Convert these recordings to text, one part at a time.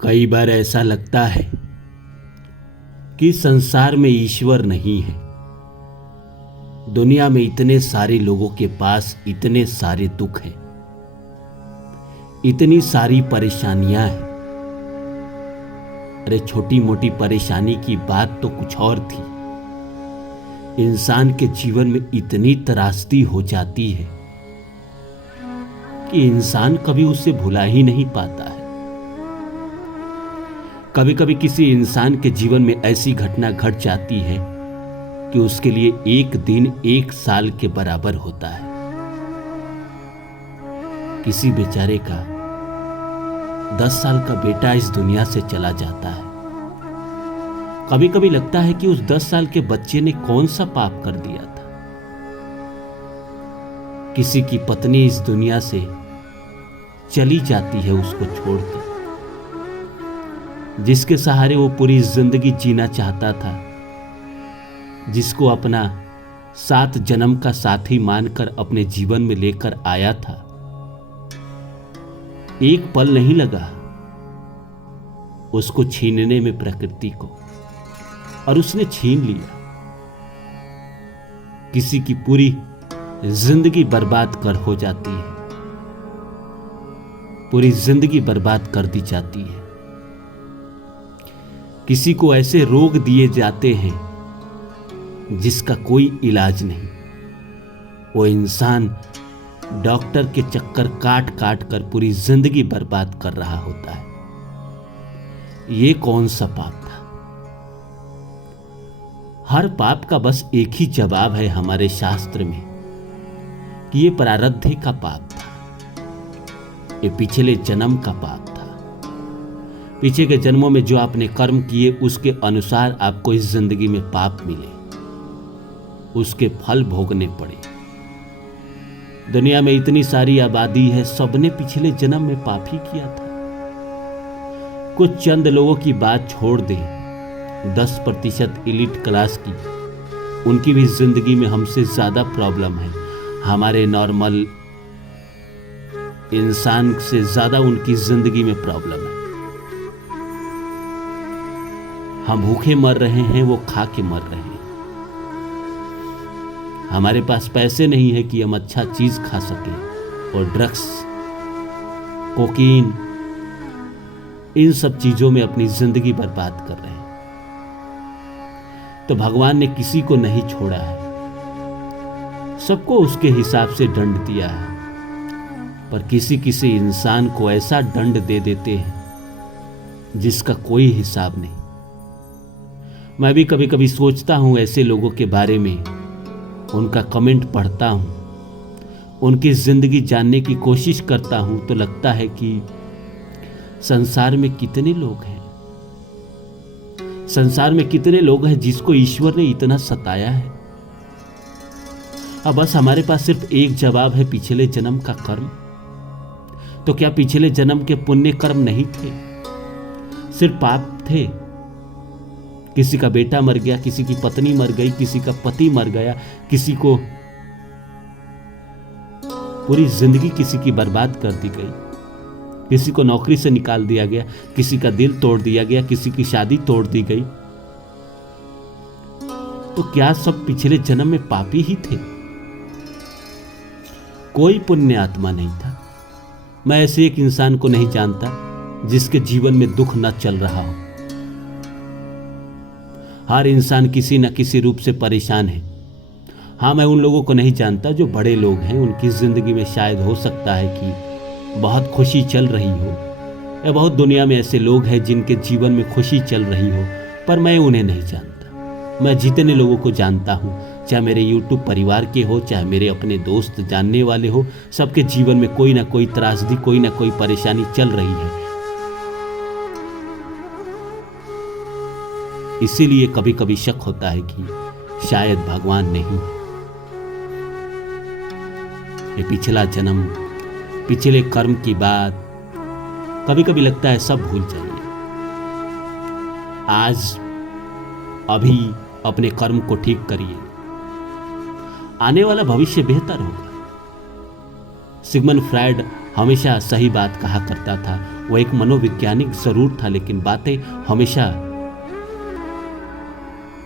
कई बार ऐसा लगता है कि संसार में ईश्वर नहीं है। दुनिया में इतने सारे लोगों के पास इतने सारे दुख हैं, इतनी सारी परेशानियां हैं। अरे छोटी मोटी परेशानी की बात तो कुछ और थी, इंसान के जीवन में इतनी त्रासदी हो जाती है कि इंसान कभी उसे भुला ही नहीं पाता है। कभी कभी किसी इंसान के जीवन में ऐसी घटना घट जाती है कि उसके लिए एक दिन एक साल के बराबर होता है। किसी बेचारे का 10 साल का बेटा इस दुनिया से चला जाता है। कभी कभी लगता है कि उस 10 साल के बच्चे ने कौन सा पाप कर दिया था। किसी की पत्नी इस दुनिया से चली जाती है उसको छोड़कर, जिसके सहारे वो पूरी जिंदगी जीना चाहता था, जिसको अपना 7 जन्म का साथी मानकर अपने जीवन में लेकर आया था। एक पल नहीं लगा उसको छीनने में प्रकृति को, और उसने छीन लिया। किसी की पूरी जिंदगी बर्बाद कर हो जाती है, पूरी जिंदगी बर्बाद कर दी जाती है। किसी को ऐसे रोग दिए जाते हैं जिसका कोई इलाज नहीं। वो इंसान डॉक्टर के चक्कर काट काट कर पूरी जिंदगी बर्बाद कर रहा होता है। ये कौन सा पाप था? हर पाप का बस एक ही जवाब है हमारे शास्त्र में कि ये प्रारब्ध का पाप था, ये पिछले जन्म का पाप था। पीछे के जन्मों में जो आपने कर्म किए उसके अनुसार आपको इस जिंदगी में पाप मिले, उसके फल भोगने पड़े। दुनिया में इतनी सारी आबादी है, सबने पिछले जन्म में पाप ही किया था। कुछ चंद लोगों की बात छोड़ दें, 10% एलीट क्लास की, उनकी भी जिंदगी में हमसे ज्यादा प्रॉब्लम है। हमारे नॉर्मल इंसान से ज्यादा उनकी जिंदगी में प्रॉब्लम है। हम भूखे मर रहे हैं, वो खा के मर रहे हैं। हमारे पास पैसे नहीं है कि हम अच्छा चीज खा सकें, और ड्रग्स, कोकीन, इन सब चीजों में अपनी जिंदगी बर्बाद कर रहे हैं। तो भगवान ने किसी को नहीं छोड़ा है, सबको उसके हिसाब से दंड दिया है। पर किसी किसी इंसान को ऐसा दंड दे देते हैं जिसका कोई हिसाब नहीं। मैं भी कभी कभी सोचता हूं ऐसे लोगों के बारे में, उनका कमेंट पढ़ता हूं, उनकी जिंदगी जानने की कोशिश करता हूं, तो लगता है कि संसार में कितने लोग हैं, संसार में कितने लोग हैं जिसको ईश्वर ने इतना सताया है। अब बस हमारे पास सिर्फ एक जवाब है, पिछले जन्म का कर्म। तो क्या पिछले जन्म के पुण्य कर्म नहीं थे, सिर्फ पाप थे? किसी का बेटा मर गया, किसी की पत्नी मर गई, किसी का पति मर गया, किसी को पूरी जिंदगी किसी की बर्बाद कर दी गई, किसी को नौकरी से निकाल दिया गया, किसी का दिल तोड़ दिया गया, किसी की शादी तोड़ दी गई। तो क्या सब पिछले जन्म में पापी ही थे? कोई पुण्य आत्मा नहीं था। मैं ऐसे एक इंसान को नहीं जानता जिसके जीवन में दुख न चल रहा हो। हर इंसान किसी न किसी रूप से परेशान है। हाँ, मैं उन लोगों को नहीं जानता जो बड़े लोग हैं, उनकी जिंदगी में शायद हो सकता है कि बहुत खुशी चल रही हो, या बहुत दुनिया में ऐसे लोग हैं जिनके जीवन में खुशी चल रही हो, पर मैं उन्हें नहीं जानता। मैं जितने लोगों को जानता हूँ, चाहे मेरे YouTube परिवार के हो, चाहे मेरे अपने दोस्त जानने वाले हो, सबके जीवन में कोई ना कोई त्रासदी, कोई ना कोई परेशानी चल रही है। इसीलिए कभी कभी शक होता है कि शायद भगवान नहीं। ये पिछला जन्म, पिछले कर्म की बात कभी कभी लगता है सब भूल जाइए। आज अभी अपने कर्म को ठीक करिए, आने वाला भविष्य बेहतर होगा। सिगमंड फ्रायड हमेशा सही बात कहा करता था। वो एक मनोवैज्ञानिक जरूर था, लेकिन बातें हमेशा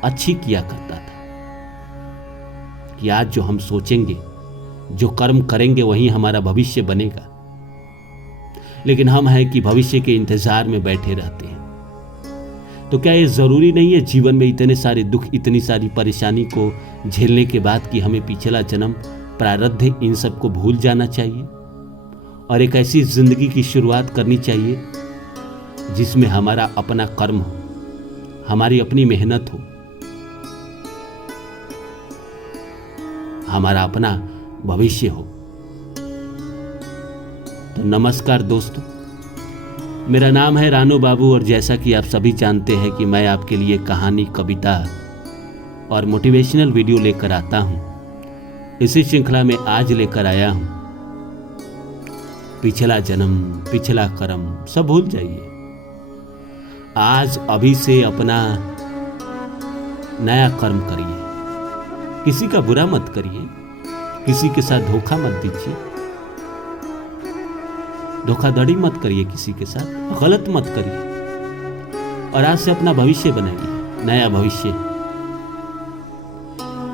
अच्छी किया करता था कि आज जो हम सोचेंगे, जो कर्म करेंगे, वही हमारा भविष्य बनेगा। लेकिन हम हैं कि भविष्य के इंतजार में बैठे रहते हैं। तो क्या ये जरूरी नहीं है जीवन में इतने सारे दुख, इतनी सारी परेशानी को झेलने के बाद कि हमें पिछला जन्म, प्रारब्ध, इन सब को भूल जाना चाहिए और एक ऐसी जिंदगी की शुरुआत करनी चाहिए जिसमें हमारा अपना कर्म हो, हमारी अपनी मेहनत हो, हमारा अपना भविष्य हो। तो नमस्कार दोस्तों, मेरा नाम है रानू बाबू और जैसा कि आप सभी जानते हैं कि मैं आपके लिए कहानी, कविता और मोटिवेशनल वीडियो लेकर आता हूं। इसी श्रृंखला में आज लेकर आया हूं पिछला जन्म, पिछला कर्म सब भूल जाइए। आज अभी से अपना नया कर्म करिए। किसी का बुरा मत करिए, किसी के साथ धोखा मत दीजिए, धोखाधड़ी मत करिए, किसी के साथ गलत मत करिए और आज से अपना भविष्य बनाइए, नया भविष्य।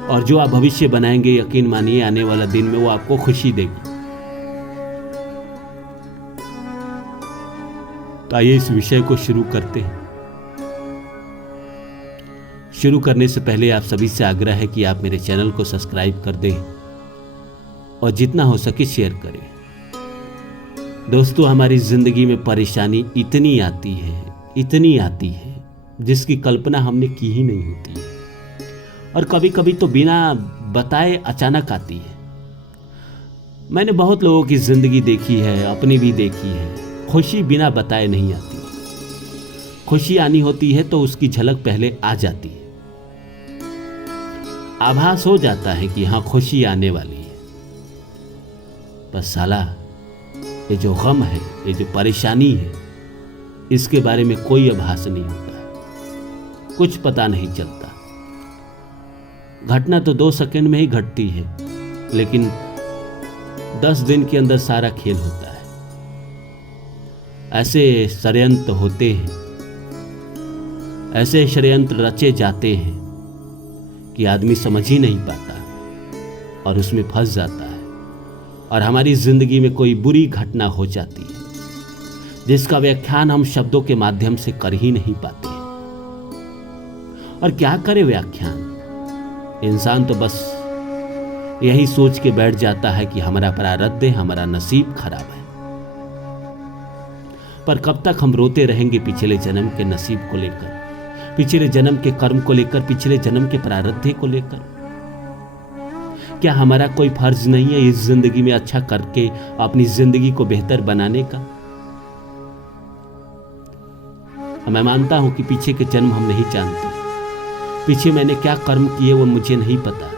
और जो आप भविष्य बनाएंगे, यकीन मानिए आने वाला दिन में वो आपको खुशी देगी। तो आइए इस विषय को शुरू करते हैं। शुरू करने से पहले आप सभी से आग्रह है कि आप मेरे चैनल को सब्सक्राइब कर दें और जितना हो सके शेयर करें। दोस्तों, हमारी जिंदगी में परेशानी इतनी आती है जिसकी कल्पना हमने की ही नहीं होती है और कभी कभी तो बिना बताए अचानक आती है। मैंने बहुत लोगों की जिंदगी देखी है, अपनी भी देखी है। खुशी बिना बताए नहीं आती। खुशी आनी होती है तो उसकी झलक पहले आ जाती है, आभास हो जाता है कि हाँ खुशी आने वाली है। बस साला ये जो गम है, ये जो परेशानी है, इसके बारे में कोई आभास नहीं होता है, कुछ पता नहीं चलता। घटना तो 2 सेकंड में ही घटती है, लेकिन 10 दिन के अंदर सारा खेल होता है। ऐसे षड्यंत्र होते हैं, ऐसे षड्यंत्र रचे जाते हैं कि आदमी समझ ही नहीं पाता और उसमें फंस जाता है और हमारी जिंदगी में कोई बुरी घटना हो जाती है जिसका व्याख्यान हम शब्दों के माध्यम से कर ही नहीं पाते। और क्या करे व्याख्यान, इंसान तो बस यही सोच के बैठ जाता है कि हमारा प्रारब्ध है, हमारा नसीब खराब है। पर कब तक हम रोते रहेंगे पिछले जन्म के नसीब को लेकर, पिछले जन्म के कर्म को लेकर, पिछले जन्म के प्रारब्ध को लेकर? क्या हमारा कोई फर्ज नहीं है इस जिंदगी में अच्छा करके अपनी जिंदगी को बेहतर बनाने का? मैं मानता हूं कि पीछे के जन्म हम नहीं जानते, पीछे मैंने क्या कर्म किए वो मुझे नहीं पता,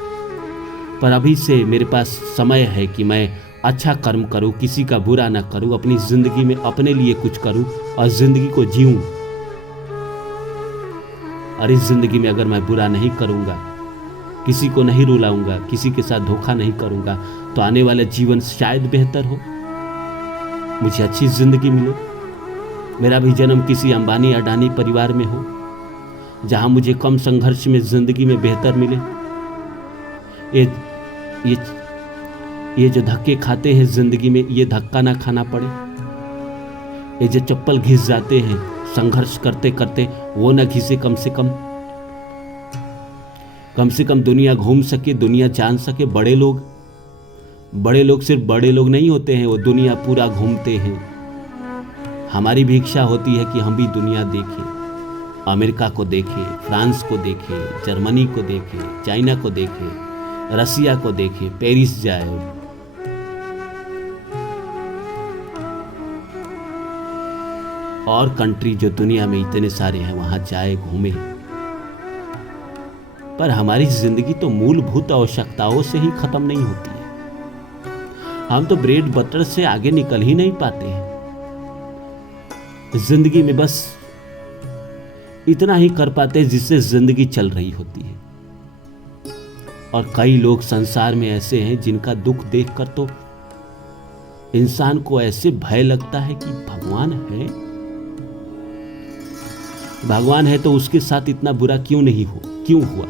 पर अभी से मेरे पास समय है कि मैं अच्छा कर्म करूं, किसी का बुरा ना करूं, अपनी जिंदगी में अपने लिए कुछ करूं और जिंदगी को जीऊं। और इस जिंदगी में अगर मैं बुरा नहीं करूंगा, किसी को नहीं रुलाऊंगा, किसी के साथ धोखा नहीं करूंगा, तो आने वाला जीवन शायद बेहतर हो, मुझे अच्छी जिंदगी मिले, मेरा भी जन्म किसी अंबानी अडानी परिवार में हो जहां मुझे कम संघर्ष में जिंदगी में बेहतर मिले। ये जो धक्के खाते हैं जिंदगी में, ये धक्का ना खाना पड़े। ये जो चप्पल घिस जाते हैं संघर्ष करते करते, वो ना घिसे। कम से कम दुनिया घूम सके, दुनिया जान सके। बड़े लोग सिर्फ बड़े लोग नहीं होते हैं, वो दुनिया पूरा घूमते हैं। हमारी भी इच्छा होती है कि हम भी दुनिया देखें, अमेरिका को देखें, फ्रांस को देखें, जर्मनी को देखें, चाइना को देखें, रसिया को देखें, पेरिस जाए, और कंट्री जो दुनिया में इतने सारे हैं वहां जाए, घूमे। पर हमारी जिंदगी तो मूलभूत आवश्यकताओं से ही खत्म नहीं होती है। हम तो ब्रेड बटर से आगे निकल ही नहीं पाते हैं। जिंदगी में बस इतना ही कर पाते हैं जिससे जिंदगी चल रही होती है। और कई लोग संसार में ऐसे हैं जिनका दुख देखकर तो इंसान को ऐसे भय लगता है कि भगवान है, भगवान है तो उसके साथ इतना बुरा क्यों हुआ।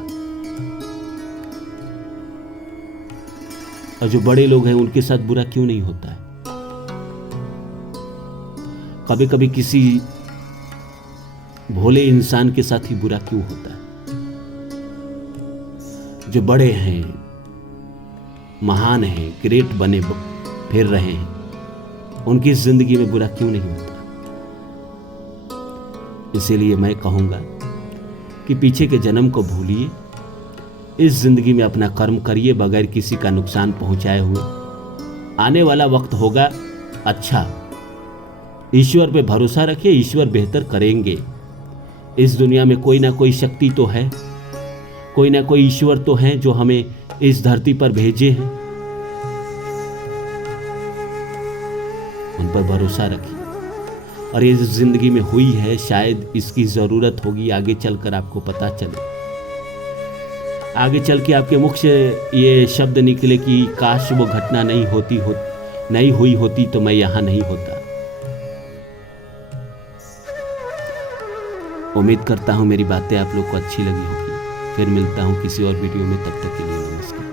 और जो बड़े लोग हैं उनके साथ बुरा क्यों नहीं होता है। कभी कभी किसी भोले इंसान के साथ ही बुरा क्यों होता है। जो बड़े हैं, महान हैं, ग्रेट बने फिर रहे हैं, उनकी जिंदगी में बुरा क्यों नहीं होता। इसीलिए मैं कहूंगा कि पीछे के जन्म को भूलिए, इस जिंदगी में अपना कर्म करिए बगैर किसी का नुकसान पहुंचाए हुए। आने वाला वक्त होगा अच्छा। ईश्वर पे भरोसा रखिए, ईश्वर बेहतर करेंगे। इस दुनिया में कोई ना कोई शक्ति तो है, कोई ना कोई ईश्वर तो है जो हमें इस धरती पर भेजे हैं। उन पर भरोसा रखिए। और ये जिंदगी में हुई है, शायद इसकी जरूरत होगी आगे चलकर, आपको पता चले। आगे चल के आपके मुख से ये शब्द निकले कि काश वो घटना नहीं हुई होती तो मैं यहां नहीं होता। उम्मीद करता हूं मेरी बातें आप लोग को अच्छी लगी होगी। फिर मिलता हूं किसी और वीडियो में, तब तक के लिए नमस्कार।